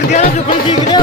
कर दिया ना जुकन सीख लो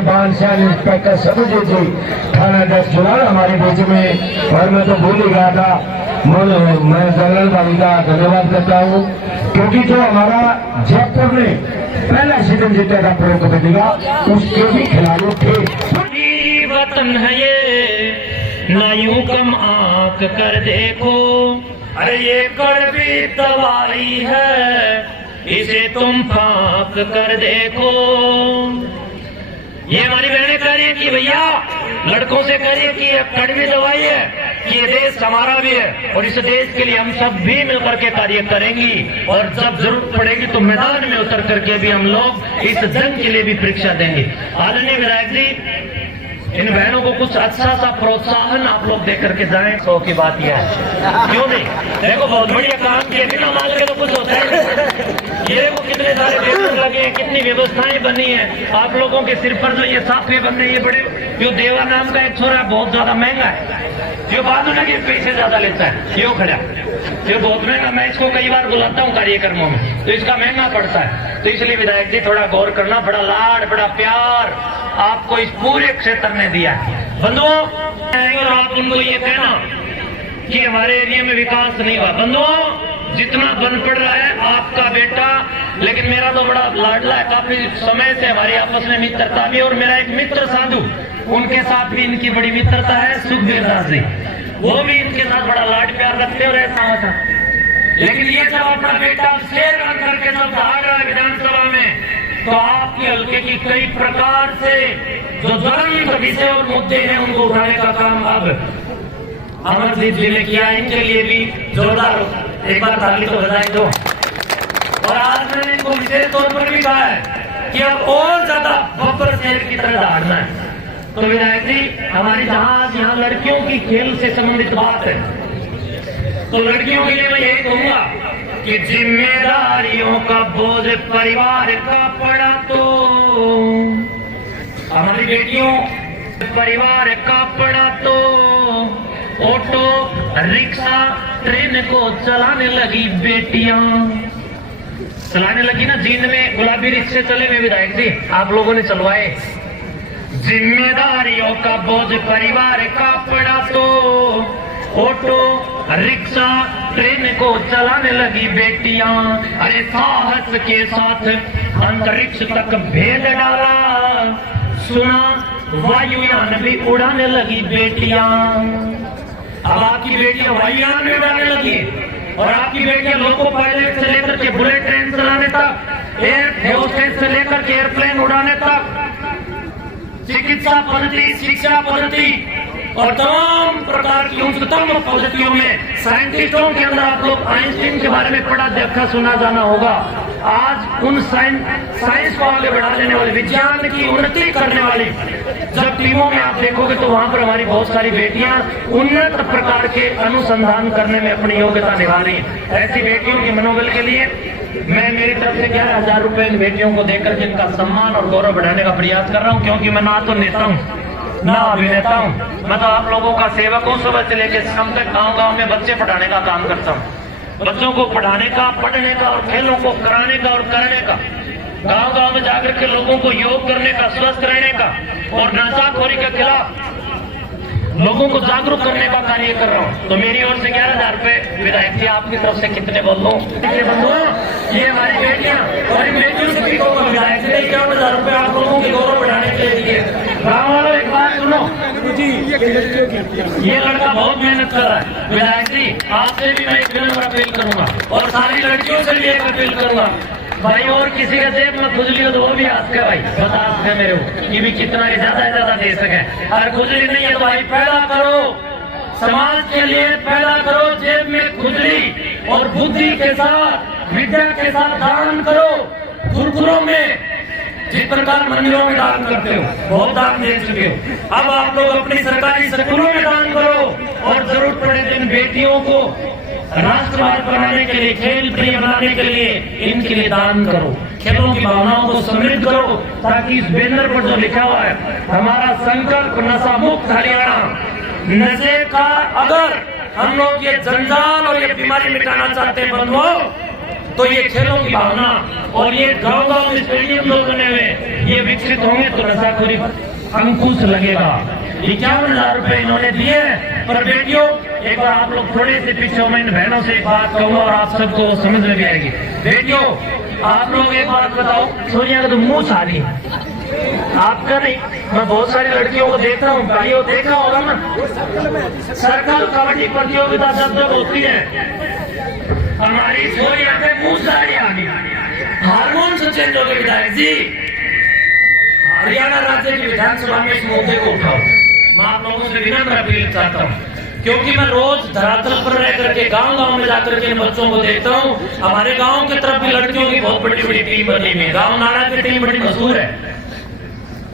बानशाह इंस्पेक्टर सबुजी जी थाना 10 जुलाई हमारे बीच में। और मैं तो भूल ही गया था, मैं जनरल भाई का धन्यवाद करता हूँ क्योंकि जो हमारा जयपुर ने पहला सीजन जीता था प्रो कबड्डी का, उसके भी खिलाड़ी थे। वतन है ये ना यूं कम आंख कर देखो, अरे ये कड़वी दवाई है इसे तुम फांक कर देखो। ये हमारी बहनें कह रही है कि भैया लड़कों से कह रही है कि ये कड़वी दवाई है कि ये देश हमारा भी है और इस देश के लिए हम सब भी मिलकर के कार्य करेंगी और जब जरूरत पड़ेगी तो मैदान में उतर करके भी हम लोग इस जंग के लिए भी परीक्षा देंगे। आदरणीय विधायक जी, इन बहनों को कुछ अच्छा सा प्रोत्साहन आप लोग दे करके जाएं। 100 की बात यह है, क्यों नहीं? देखो बहुत बढ़िया काम किया, बिना माल के तो कुछ होता है। ये देखो कितने सारे पेपर लगे हैं, कितनी व्यवस्थाएं बनी है। आप लोगों के सिर पर जो ये साफे बन रहे, ये बड़े, जो देवा नाम का एक छोरा बहुत ज्यादा महंगा है, जो बादू के पैसे ज्यादा लेता है, यो खड़ा, ये बहुत महंगा। मैं इसको कई बार बुलाता हूँ कार्यक्रमों में, तो इसका महंगा पड़ता है। तो इसलिए विधायक जी थोड़ा गौर करना, बड़ा लाड बड़ा प्यार आपको इस पूरे क्षेत्र ने दिया है बंधुओं। और आप उनको ये कहना कि हमारे एरिया में विकास नहीं हुआ। बंधुओं, जितना बन पड़ रहा है आपका बेटा, लेकिन मेरा तो बड़ा लाडला है, काफी समय से हमारी आपस में मित्रता भी, और मेरा एक मित्र साधु, उनके साथ भी इनकी बड़ी मित्रता है, सुखबीर दास जी, वो भी इनके साथ बड़ा लाड प्यार रखते और ऐसा होता। लेकिन ये जब अपना बेटा शेर बन करके जब भाग रहा है विधानसभा में, तो आपके हल्के की कई प्रकार से जो ज्वलंत विषय और मुद्दे हैं उनको उठाने का काम अब अमरजीत जी ने किया। इनके लिए भी जोरदार एक बार ताली तो बधाई दो। और आज मैंने इनको विशेष तौर पर भी कहा है कि अब और ज्यादा बब्बर शेर की तरह दौड़ना है। तो विधायक जी, हमारी जहां यहाँ लड़कियों की खेल से संबंधित बात है, तो लड़कियों के लिए मैं यही कहूंगा कि जिम्मेदारियों का बोझ परिवार का पड़ा तो हमारी बेटियों परिवार का पड़ा तो ऑटो रिक्शा ट्रेन को चलाने लगी बेटियां, चलाने लगी ना। जींद में गुलाबी रिक्शे चले हुए विधायक जी, आप लोगों ने चलवाए। जिम्मेदारियों का बोझ परिवार का पड़ा तो ऑटो रिक्शा ट्रेन को चलाने लगी बेटियां, अरे साहस के साथ अंतरिक्ष तक भेज डाला, सुना वायुयान भी उड़ाने लगी बेटियां। अब आपकी बेटियां वायुयान में उड़ाने लगी और आपकी बेटियां लोको पायलट से लेकर के बुलेट ट्रेन चलाने तक, एयर होस्टेस से लेकर के एयरप्लेन उड़ाने तक, चिकित्सा पद्धति, शिक्षा पद्धति और तमाम प्रकार की उच्चतम पद्धतियों में साइंटिस्टों के अंदर आप लोग आइंस्टीन के बारे में पढ़ा देखा सुना जाना होगा। आज उन साइंस को आगे बढ़ा देने वाले, विज्ञान की उन्नति करने वाली जब टीमों में आप देखोगे तो वहां पर हमारी बहुत सारी बेटियां उन्नत प्रकार के अनुसंधान करने में अपनी योग्यता निभा रही हैं। ऐसी बेटियों के मनोबल के लिए मैं मेरी तरफ से 11,000 रुपए इन बेटियों को देकर के इनका सम्मान और गौरव बढ़ाने का प्रयास कर रहा हूं, क्योंकि मैं ना तो नेता हूं ना अभिनेता हूं, मैं तो आप लोगों का सेवक हूं। सुबह से लेकर शाम तक गांव-गांव में बच्चे पढ़ाने का काम करता हूं, बच्चों को पढ़ाने का, पढ़ने का और खेलों को कराने का और करने का, गांव-गांव में जाकर के लोगों को योग करने का, स्वस्थ रहने का और नशाखोरी के खिलाफ लोगों को जागरूक करने का कार्य कर रहा हूँ। तो मेरी ओर से 11,000 रुपए विधायक जी आपकी तरफ से कितने बोल दो? ये हमारी बेटियां और इन बेटियों से विधायक जी ने 51,000 रुपए आप लोगों के गौरव बढ़ाने के लिए दिए। गाँव वालों एक बात सुनो जी, ये लड़का बहुत मेहनत कर रहा है। विधायक जी आपसे भी मैं एक विनम्र अपील करूंगा और सारी लड़कियों से भी एक अपील करूंगा, भाई और किसी का जेब में खुजली हो तो वो भी आज का भाई बता सकते मेरे को कि भी कितना ज्यादा दे सके। अगर खुजली नहीं है तो भाई पैदा करो, समाज के लिए पैदा करो, जेब में खुजली और बुद्धि के साथ, विद्या के साथ दान करो। गुरुकुलों में जिस प्रकार मंदिरों में दान करते हो, बहुत दान दे चुके हो, अब आप लोग अपनी सरकारी स्कूलों में दान करो और जरूरत पड़े तो इन बेटियों को राष्ट्रवाद बनाने के लिए, खेल प्रिय बनाने के लिए इनके लिए दान करो। खेलों की भावनाओं को समृद्ध करो, ताकि इस बैनर पर जो लिखा हुआ है हमारा संकल्प नशा मुक्त हरियाणा, नशे का अगर हम लोग ये जंजाल और ये बीमारी मिटाना चाहते हैं बंधुओं, तो ये खेलों की भावना और ये गांव-गांव में स्टेडियम लोग बने हुए ये विकसित होंगे तो नशाखोरी अंकुश लगेगा। 51,000 रुपए इन्होंने दिए। पर बेटियों, एक बार आप लोग थोड़े से पीछे, मैं इन बहनों से एक बात कहूंगा और आप सबको समझ में भी आएगी। बेटियों, आप लोग एक बात बताओ, सोनिया का तो मुंह सारी है, आपका नहीं। मैं बहुत सारी लड़कियों को देख रहा हूँ, भाइयों देखा होगा ना, सर्कल कबड्डी प्रतियोगिता जब होती है, हमारी सोनिया पे मुंह सारी आ गई। हार्मोन से चेंज हो गए। विधायक जी, हरियाणा राज्य की विधानसभा में इस मुद्दे को उठाओ। मैं आप लोगों से विनम्र अपील चाहता हूँ, क्योंकि मैं रोज धरातल पर रह करके गांव-गांव में जाकर के बच्चों को देखता हूँ। हमारे गांव की तरफ भी लड़कियों की बहुत बड़ी-बड़ी टीम बनी हुई है। गांव नाड़ा की टीम बड़ी मशहूर है।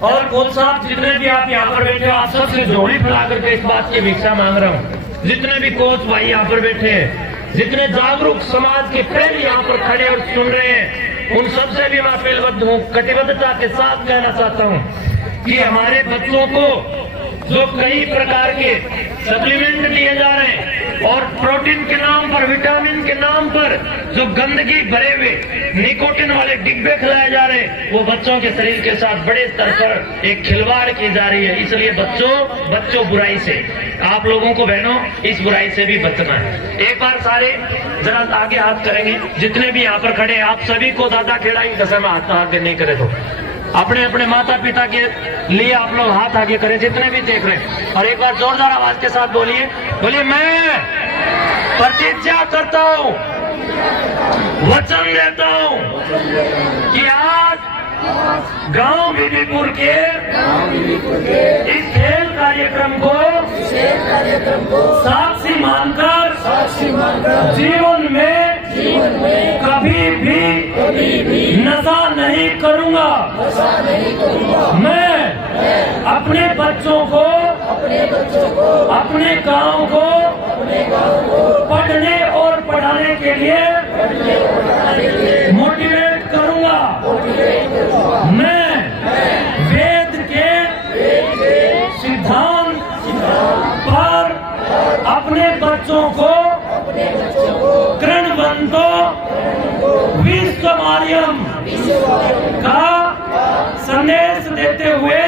और कोच साहब, जितने भी आप यहाँ पर बैठे हो, आप सबसे जोड़ी फैला करके इस बात की भिक्षा मांग रहा हूँ। जितने भी कोच भाई यहाँ पर बैठे हैं, जितने जागरूक समाज के प्रेमी यहाँ पर खड़े और सुन रहे हैं, उन सबसे भी मैं अपीलबद्ध हूँ, कटिबद्धता के साथ कहना चाहता हूँ कि हमारे बच्चों को जो कई प्रकार के सप्लीमेंट दिए जा रहे हैं और प्रोटीन के नाम पर, विटामिन के नाम पर जो गंदगी भरे हुए निकोटिन वाले डिब्बे खिलाए जा रहे हैं, वो बच्चों के शरीर के साथ बड़े स्तर पर एक खिलवाड़ की जा रही है। इसलिए बच्चों बुराई से, आप लोगों को बहनों इस बुराई से भी बचना है। एक बार सारे जरा आगे हाथ करेंगे, जितने भी यहाँ पर खड़े, आप सभी को दादा खेड़ा की कसम हाथ आगे नहीं करे तो अपने अपने माता पिता के लिए आप लोग हाथ आगे करें, जितने भी देख रहे हैं। और एक बार जोरदार आवाज के साथ बोलिए, मैं प्रतिज्ञा करता हूँ, वचन देता हूँ कि आज गांव बीबीपुर के इस खेल कार्यक्रम को साक्षी मानकर जीवन में कभी भी नशा नहीं करूंगा। मैं अपने बच्चों को, अपने गांव को पढ़ने और पढ़ाने के लिए मोटिवेट करूंगा। मैं वेद के सिद्धांत पर अपने बच्चों को कृणवंतो विश्वमार्यम का संदेश देते हुए